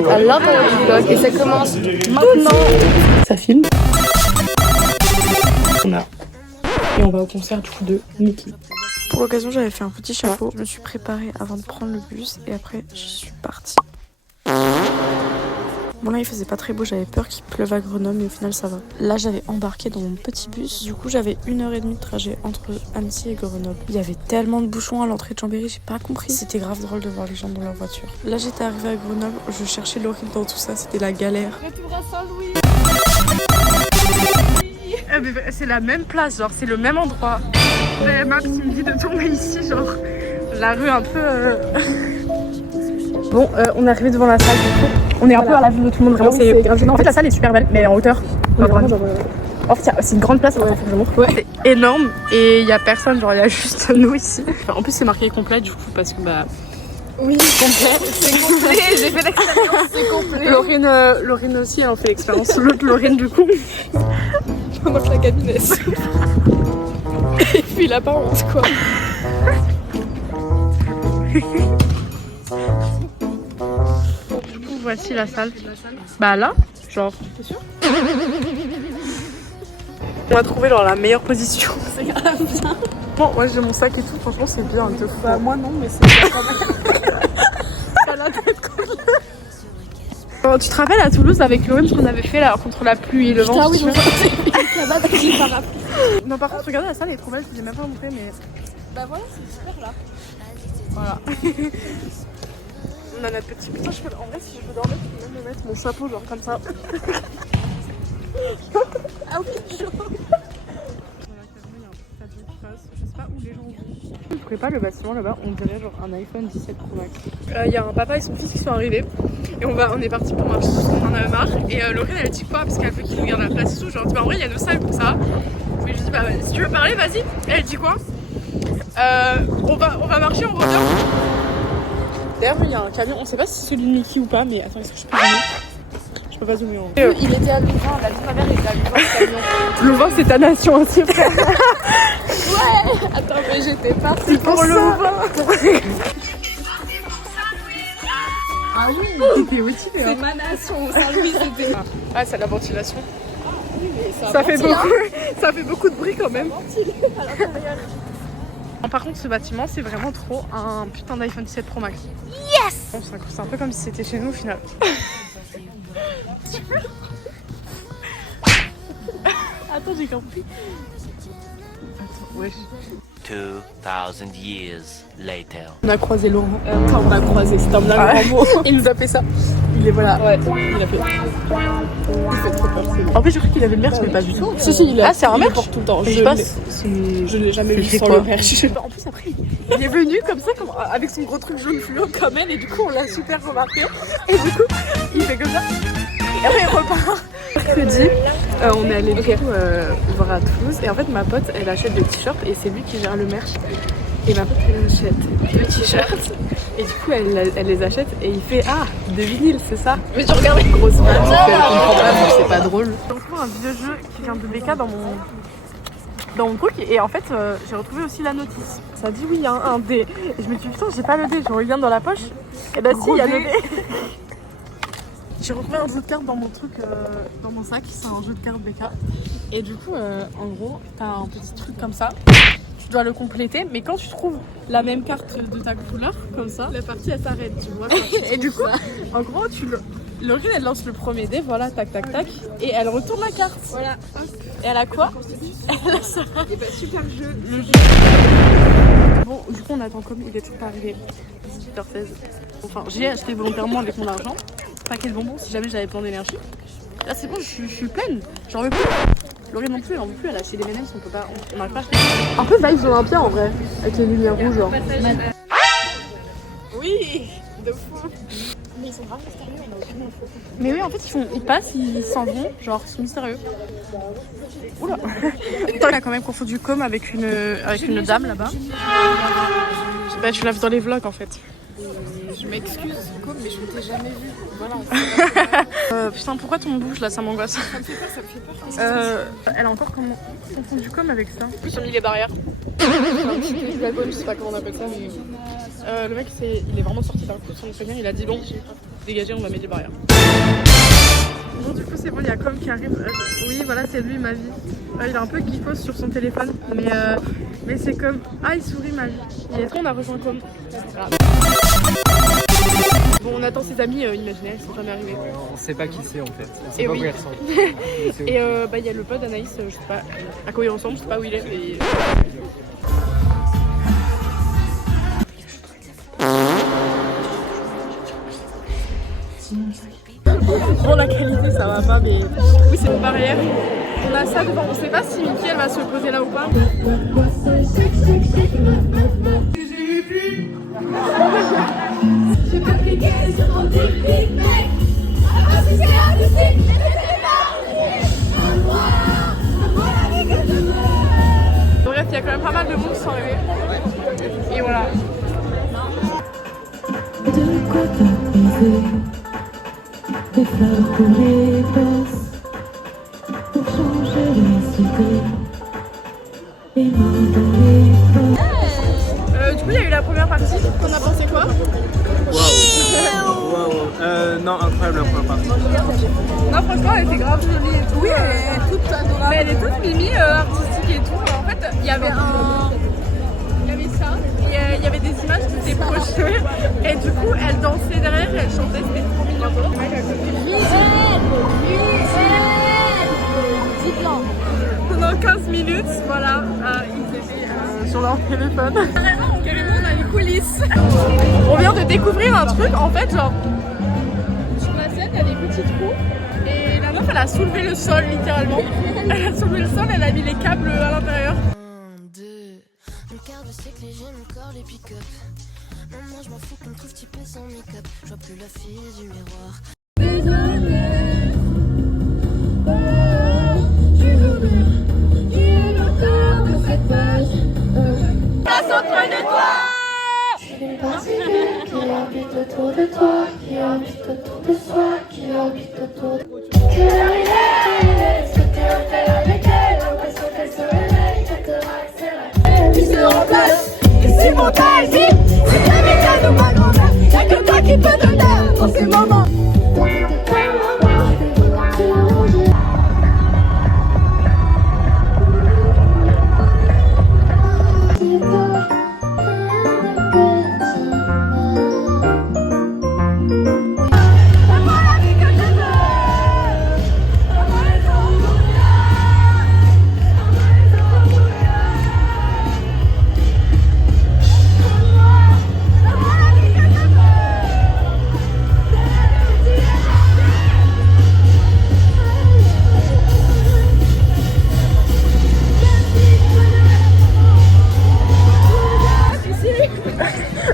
êtes à l'intérieur du vlog et ça commence maintenant. Ça filme. Et on va au concert du coup de Mickey. Pour l'occasion, j'avais fait un petit chapeau. Je me suis préparée avant de prendre le bus et après je suis partie. Bon là il faisait pas très beau, j'avais peur qu'il pleuve à Grenoble mais au final ça va. Là j'avais embarqué dans mon petit bus, du coup j'avais 1h30 de trajet entre Annecy et Grenoble. Il y avait tellement de bouchons à l'entrée de Chambéry, j'ai pas compris. C'était grave drôle de voir les gens dans leur voiture. Là j'étais arrivée à Grenoble, je cherchais Laurine dans tout ça, c'était la galère. Retour à Saint-Louis. C'est la même place, genre c'est le même endroit. Max il me dit de tomber ici, genre la rue un peu... Bon, on est arrivé devant la salle du coup. On est un peu à la vue de tout le monde, vraiment c'est grave gênant. En fait la salle est super belle, mais en hauteur. En fait c'est une grande place, faut que je montre. Ouais. C'est énorme et il y a personne, genre il y a juste nous ici. Enfin, en plus c'est marqué complet du coup parce que bah... Oui, complet. C'est complet, j'ai fait l'expérience, c'est complet. Laurine aussi elle en fait l'expérience, l'autre Laurine du coup. On offre la cabinesse. Et puis il a pas honte quoi. Voici la salle. Bah là, genre. T'es sûr? On a trouvé genre la meilleure position. C'est grave bien. Bon, moi j'ai mon sac et tout, franchement c'est bien de fou. Bah moi non, mais c'est quand même. Pas la tête quoi. Tu te rappelles à Toulouse avec Laurine ce qu'on avait fait là contre la pluie et le vent? Ah oui, donc là-bas avec les parapluies. Non par contre regardez la salle elle est trop belle, je vous ai même pas montré mais. Bah voilà, c'est super là. Voilà. On a notre petit putain, en vrai si je veux dormir, je peux même me mettre mon chapeau genre comme ça. Ah oui, chaud. Je sais pas où les gens vont. Vous ne trouvez pas le bâtiment là-bas, on dirait genre un iPhone 17 Pro Max. Il y a un papa et son fils qui sont arrivés et on est parti pour marcher parce qu'on en avait marre. Et Laurine elle dit quoi parce qu'elle veut qu'ils nous gardent la place et tout. Genre bah, en vrai il y a nos salles pour ça. Mais je lui dis bah si tu veux parler vas-y. Et elle dit quoi on va marcher, on revient. D'ailleurs, il y a un camion, on sait pas si c'est celui de Mickey ou pas, mais attends, est-ce que je peux zoomer? Je peux pas zoomer en vrai. Il était à Louvain, la vie de ma mère était à Louvain, le camion. Louvain, c'est ta nation aussi, frère. Ouais. Attends, mais j'étais partie pour Louvain. Ah oui, t'étais où tu c'est ma nation, Saint-Louis c'était. Ah, c'est la ventilation. Oui, mais ça fait beaucoup de bruit quand même. Par contre, ce bâtiment, c'est vraiment trop un putain d'iPhone 17 Pro Max. Yes! Bon, c'est un peu comme si c'était chez nous au final. Attends, j'ai compris. Attends, wesh. 2000 years later. On a croisé Laurent. Quand on a croisé, c'est un blague grand mot. Il nous a fait ça. Il est voilà. Ouais, il a fait. Il fait trop peur. En fait, je crois qu'il avait le merch, mais pas du tout. Si, il a. Ah, c'est un merch tout le temps. Je l'ai jamais vu sans le merch. En plus, après, il est venu comme ça, avec son gros truc jaune fluo comme elle, et du coup, on l'a super remarqué. Et du coup, il fait comme ça. Et après, il repart. Mercredi, on est allé du coup voir à Toulouse. Et en fait, ma pote, elle achète des t-shirts et c'est lui qui gère le merch. Et ma pote, elle achète 2 t-shirts. Et du coup, elle les achète et il fait ah, de vinyle, c'est ça? Mais tu regardes une grosse vanne, donc elle comprend pas, donc c'est pas drôle. J'ai retrouvé un vieux jeu qui vient de BK dans mon truc et en fait, j'ai retrouvé aussi la notice. Ça dit oui, il y a un dé. Et je me dis putain, j'ai pas le dé, je regarde dans la poche. Et bah si, il y a le dé. J'ai retrouvé un jeu de cartes dans mon truc, dans mon sac, c'est un jeu de cartes BK. Et du coup, en gros, t'as un petit truc comme ça. Tu dois le compléter, mais quand tu trouves la même carte de ta couleur, comme ça, la partie elle s'arrête, tu vois. Et du coup, en gros, Laurine elle lance le premier dé, voilà, tac tac tac, et elle retourne la carte. Voilà. Et elle a quoi? Elle a ça. Et bah super jeu. Le jeu. Bon, du coup, on attend comme il est toujours pas arrivé. 18h16. Enfin, j'ai acheté volontairement avec mon argent. Paquet de bonbons si jamais j'avais plein d'énergie. Là, c'est bon, je suis pleine. J'en veux plus. Laurine non plus, elle en veut plus. Elle a acheté des M&M's, on peut pas. On n'arrive pas à acheter. Un peu vibes Olympia en vrai, avec les lumières rouges. Genre. Oui, de fou. Mais ils sont vraiment mystérieux, on a aucune info. Mais oui, en fait, ils passent, ils s'en vont, genre, ils sont mystérieux. Oula. On a quand même confondu com avec une dame là-bas. Bah, tu laves dans les vlogs en fait. Je m'excuse, Com, mais je ne t'ai jamais vu. Voilà, putain, pourquoi ton bouge là, ça m'angoisse. Ça me fait peur, ça me fait peur. Elle a encore confondu com avec ça. Ils ont mis les barrières. Je sais pas comment on appelle ça, mais... Le mec, il est vraiment sorti d'un coup de son camion, il a dit bon. dégagez, on va mettre des barrières. Bon, du coup, c'est bon, il y a Com qui arrive. Oui, voilà, c'est lui, ma vie. Il est un peu geekos sur son téléphone, mais c'est comme. Ah, il sourit, ma vie. Il est trop, on a rejoint Com. Voilà. Bon, on attend ses amis imaginaires, ils sont jamais arrivés. Ouais, on sait pas qui c'est en fait. On sait Et pas oui. où ils ressemblent. Et il y a le pote d'Anaïs, je sais pas à quoi il ressemble, je sais pas où il est. Et... Bon, la qualité ça va pas, mais oui, c'est une barrière. On a ça devant, on sait pas si Miki elle va se poser là ou pas. Bref, il y a quand même pas mal de monde qui sont arrivés. Et voilà. De quoi t'amuser, des fleurs pour les gosses, pour changer les idées, et moi dans les fosses. Du coup, il y a eu la première partie. T'en as pensé quoi? Waouh. Non, incroyable la première partie. Non, franchement, elle était grave jolie et tout. Oui, elle est toute adorable. Mais elle est toute mimi, artistique et tout. En fait, il y avait ça. Et il y avait des images qui étaient projetées. Et du coup, elle dansait derrière et elle chantait. C'était trop mignon. Pendant 15 minutes, voilà, ils étaient sur leur téléphone. Carrément, on a les coulisses. On vient de découvrir un truc, en fait, genre, sur la scène, il y a des petits trous. Et la meuf, elle a soulevé le sol, littéralement. Elle a soulevé le sol, elle a mis les câbles à l'intérieur. 1, 2, mon quart de siècle et j'ai mon corps les pick-up. Maintenant je m'en fous qu'on me trouve typé sans make-up. Je vois plus la fille du miroir. Une particule qui orbite autour de toi, qui orbite autour de soi, qui orbite autour de toi. Que la réveille, ce que on fait avec elle, l'impression qu'elle se réveille, qu'elle te accélère. Tu se remplaces, et si mon temps est vite, c'est la méthode de ma grand-mère. Y'a que toi qui peux donner dans ces moments.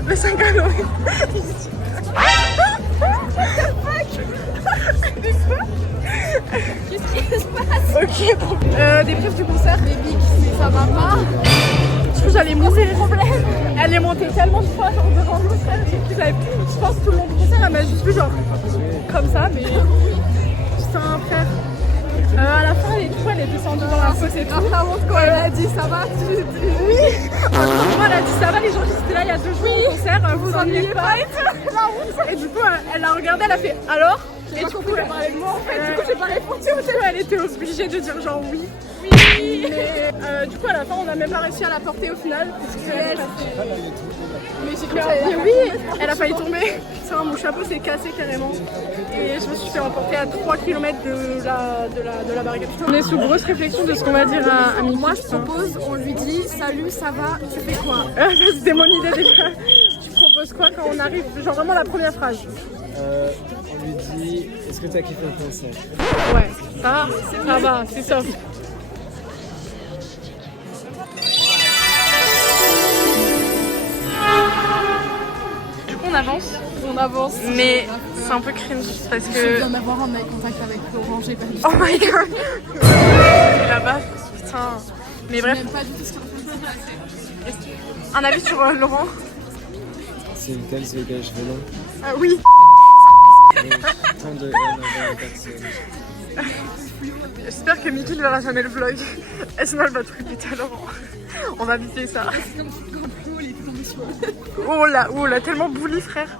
Le 5 calories. Qu'est-ce qui se passe? Ok, des prises du concert, des bics, ça va pas. Du coup, j'allais mourir. Elle est montée tellement de fois genre, devant nous. Je pense que tout le long du concert, elle m'a juste vu genre comme ça, mais putain, frère. À la fin, elle est descendue dans la fosse et tout. Par contre, quand elle a dit ça va, oui. Moi, elle a dit ça va, les gens qui étaient là il y a 2 jours au concert, vous ennuyez pas. Et du coup, elle a regardé, elle a fait alors. Et du coup, elle parlait de moi en fait. Du coup, j'ai pas répondu. Elle était obligée de dire genre oui. Mais du coup, à la fin, on a même pas réussi à la porter au final. Mais c'est clair. Oui, elle a failli tomber. Putain, mon chapeau s'est cassé carrément. Et je me suis fait emporter à 3 km de la barricade. On est sous grosse réflexion de ce qu'on va dire à Miki. Moi, je propose, on lui dit salut, ça va, tu fais quoi? C'était mon idée déjà. Tu proposes quoi quand on arrive? Genre vraiment la première phrase. On lui dit, est-ce que t'as kiffé le concert? Ouais, ça va, c'est soft. Du coup, on avance, mais c'est un peu cringe parce que. Je viens d'avoir un eye contact avec Laurent, j'ai pas dit. Oh my god! Et là-bas, putain. Mais bref, J'aime pas du tout ce qu'on fait. un avis sur Laurent? C'est une telle ce gars, cheveux longs. Oui. Tant de haine envers la personne. J'espère que Miki ne verra jamais le vlog. Et sinon, elle va tout répéter à Laurent. On va éviter ça. C'est comme quand Flo, il est tombé sur Oh là, tellement bouli, frère.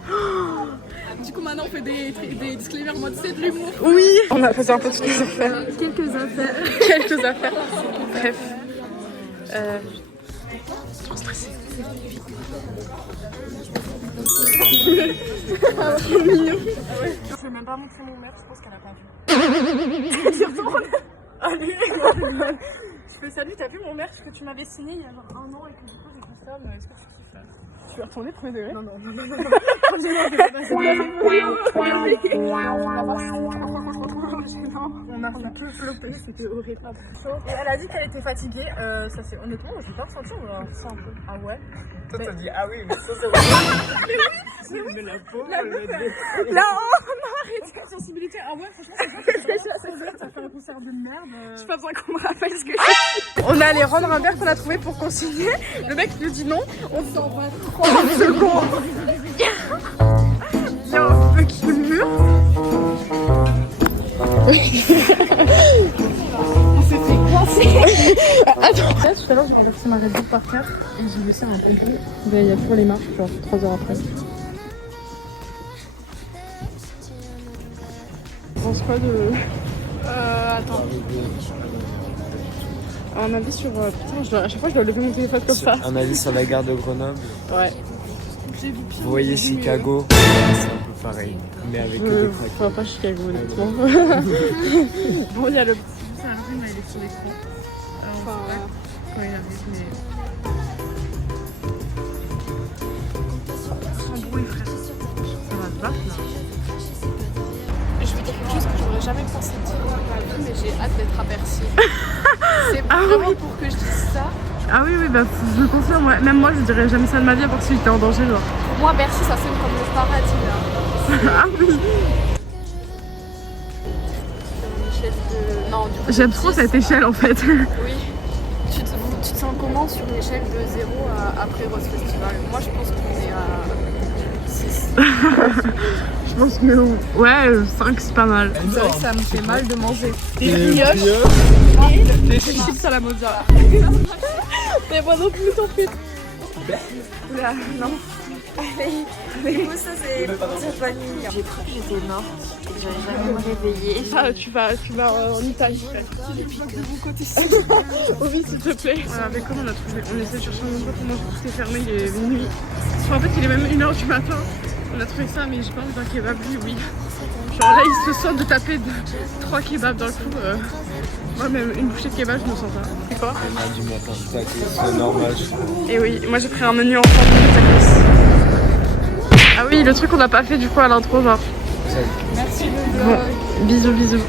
Du coup, maintenant, on fait des disclaimers en mode c'est de l'humour. Oui, on a posé un peu toutes les affaires. Quelques affaires. Quelques affaires. Bref. Trop stressée. Trop mignon. Je vais même pas montrer mon mère, je pense qu'elle a pas vu. Allez, je fais salut, t'as vu mon merch que tu m'avais signé il y a genre 1 an et que du coup j'ai tout ça, mais est-ce que tu kiffes? Tu vas retourner premier degré? Non. On a un peu flotté, c'était horrible. Et elle a dit qu'elle était fatiguée, ça c'est honnêtement, je l'ai pas ressenti, on l'a ressenti un peu. Ah ouais? Toi, t'as dit ah oui, mais ça, c'est mais la pauvre, Là, on arrête la sensibilité. Ah ouais, franchement, c'est ça fait un concert de merde. J'ai pas besoin qu'on me rappelle ce que je fais. On est allé rendre un verre qu'on a trouvé pour consigner. Le mec nous dit non. On s'en va 30 secondes. Il y a un fucking mur. On s'est fait coincer. Attends. Tout à l'heure, j'ai renversé ma Red Bull par terre et j'ai laissé un pompon. Il y a toujours les marches, genre 3 heures après. Tu penses quoi de... attends. Un avis sur... putain, à chaque fois je dois lever mon téléphone comme ça. Un avis sur la gare de Grenoble. Ouais. Vous voyez Chicago, c'est un peu pareil, mais avec que des craques. Faudra pas Chicago, honnêtement. Bon, il y a le petit bus à la rue, mais il est sur l'écran. Enfin, quand il arrive, mais... Sans bruit, frère. Ça va te battre, là. Je vais dire quelque chose que j'aurais jamais pensé dire dans ma vie, mais j'ai hâte d'être à Bercy. C'est vraiment pour que je dise ça. Ah oui, bah je le confirme, ouais. Même moi je dirais jamais ça de ma vie à part si j'étais en danger, genre. Pour moi, Bercy, ça sonne comme le paradis là. Ah oui. Une échelle de. Non, du coup. J'aime trop cette échelle en fait. Oui. Tu te sens comment sur une échelle de 0 à après Rose Festival? Moi, je pense qu'on est à 6. Je pense que ouais, 5 c'est pas mal. C'est vrai que ça me fait mal de manger. Des brioches et des chips à la mozzarella. Mais moi non plus, t'en fais. Oula, non. Du coup, ça, c'est pour dire vanille. J'ai cru que j'étais morte, j'allais jamais me réveiller. Ah, tu vas en Italie. De mon côté oui, s'il te plaît. Avec quoi on a trouvé? On essaie de chercher un endroit pour manger, tout est fermé, il est minuit. En fait, il est même 1h du matin. On a trouvé ça, mais j'ai pas envie d'un kebab, lui, oui. Genre là, il se sent de taper 3 kebabs d'un coup. Moi, même une bouchée de kebab, je me sens pas. C'est quoi? On a du matin, c'est normal. Et oui, moi j'ai pris un menu en 30 minutes à cause. Ah oui, le truc qu'on n'a pas fait du coup à l'intro, genre. Merci, Bon, bisous.